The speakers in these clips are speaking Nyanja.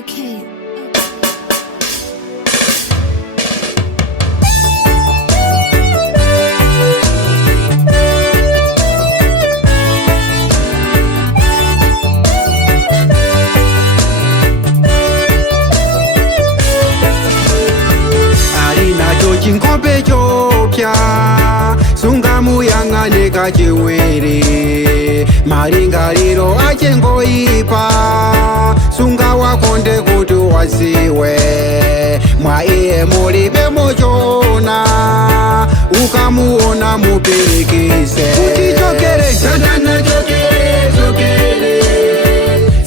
Okay. Alinacho chinkope chopya sunga muyang'ane kachiwiri malingaliro achengoipa sunga wakonde kuti waziwe mwa iye mulibe mochona ukamuona mupirikise kuti chokere Satana chokere chokere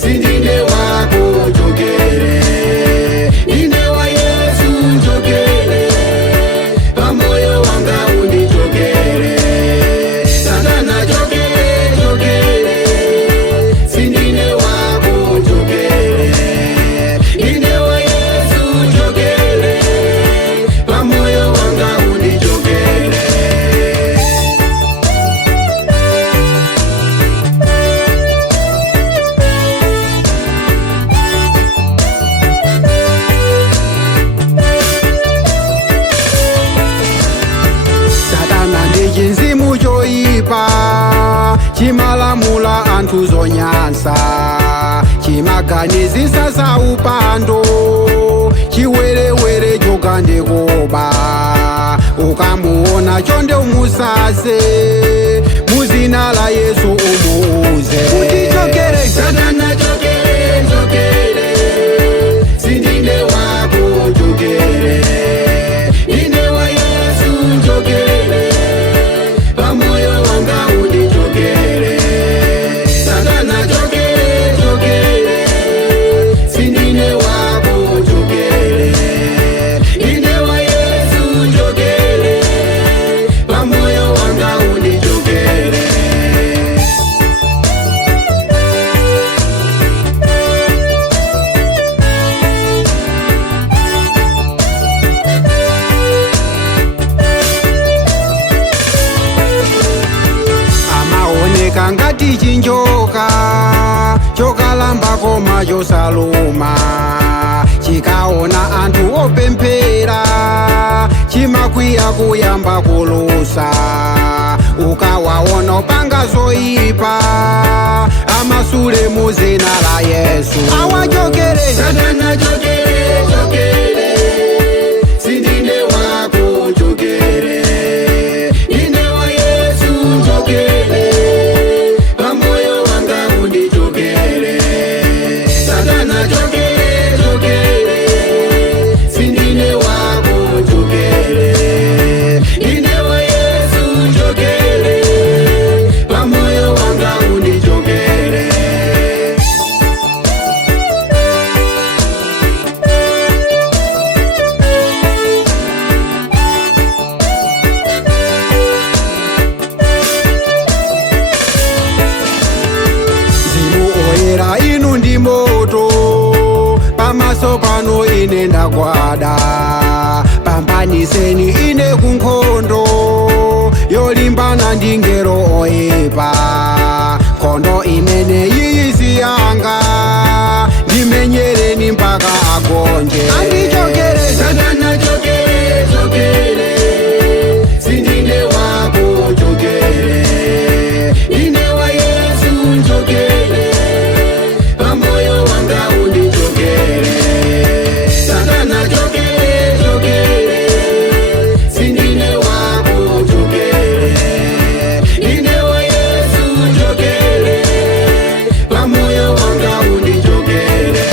sindine wako chokere ine wa Yesu chokere pamoyo wanga undichokere Satana chokere chokere sindine wako chokere ine wa Yesu chokere pamoyo wanga undichokere Satana ndi chinzimu choipa chimalamula anthu zonyansa chimaganizisa za upando chiwerewere choka ndikoba ukamuona chonde umusase muzina la Yesu umuuze kuti chokere Satana chokere chokere sindine wako chokere ine wa Yesu chokere pamoyo wanga undichokere Satana chokere chokere sindine wako chokere ine wa Yesu chokere pamoyo wanga undichokere amaoneka ngati chinjoka chokalamba koma chosaluma chikaona anthu opemphera chimakwiya kuyamba kulusa ukawaona panga zoyipa amasule muzina la Yesu awachokere Satana chokere chokere sindine wako chokere ine wa Yesu chokere pamoyo wanga undichokere Satana chokere chokere sindine wako chokere ine wa Yesu chokere pamoyo wanga undichokere Mzimu oyera inu ndi moto pamaso pano ine ndagwada pambaniseni ine kunkhondo yolimbana ndi ngelo oyipa nkhondo imene yiyisi yanga ndimenyereni mpaka agonje andichokere Satana chokere chokere sindine wako chokere ine wa Yesu chokere pamoyo wanga undichokere Satana chokere chokere sindine wako chokere ine wa Yesu chokere pamoyo wanga undichokere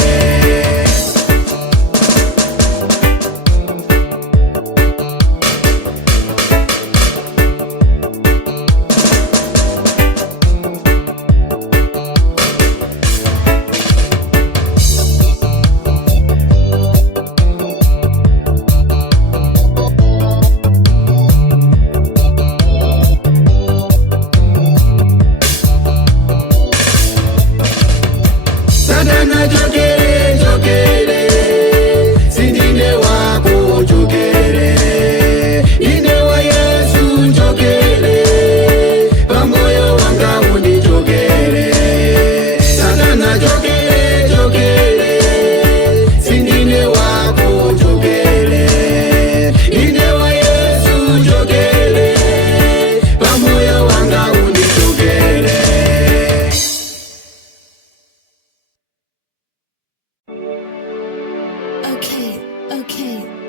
Satana chokere chokere sindine wako chokere ine wa Yesu chokere pamoyo wanga undichokere Satana chokere chokere Okay, okay.